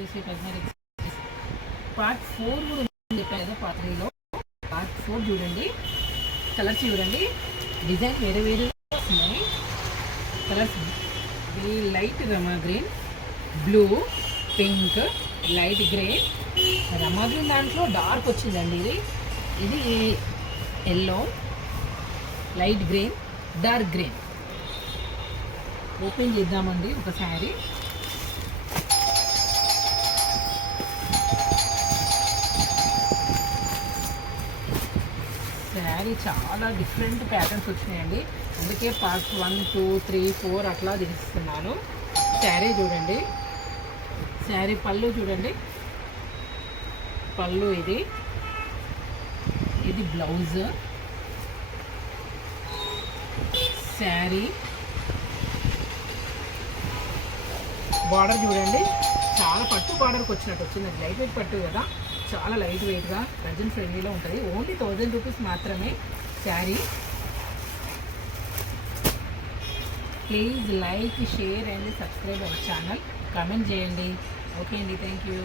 వచ్చేసి 16 పార్ట్ 4 కూడా చెప్పాను కదా, పార్ట్ 3లో పార్ట్ 4 చూడండి. కలర్స్ చూడండి, డిజైన్ వేరే వేరే వస్తున్నాయి. కలర్స్ లైట్ రమా green, blue, pink, light grey. రమా గ్రీన్ దాంట్లో డార్క్ వచ్చిందండి. ఇది yellow, light green, dark green. Open చేద్దామండి ఒకసారి. శారీ చాలా డిఫరెంట్ ప్యాటర్న్స్ వచ్చినాయండి, అందుకే పార్ట్ 1, 2, 3, 4 అట్లా తీస్తున్నాను. శారీ చూడండి, శారీ పళ్ళు చూడండి, పళ్ళు ఇది బ్లౌజ్. శారీ బార్డర్ చూడండి, చాలా పట్టు బార్డర్కి వచ్చినట్టు వచ్చింది. అది లైట్ వెయిట్ పట్టు కదా, చాలా లైట్ వెయిట్గా బడ్జెట్ ఫ్రెండ్లీలో ఉంటుంది. ఓన్లీ 1000 రూపీస్ మాత్రమే sari. Please like, share and subscribe our channel. Comment చేయండి. ఓకే అండి, థ్యాంక్ యూ.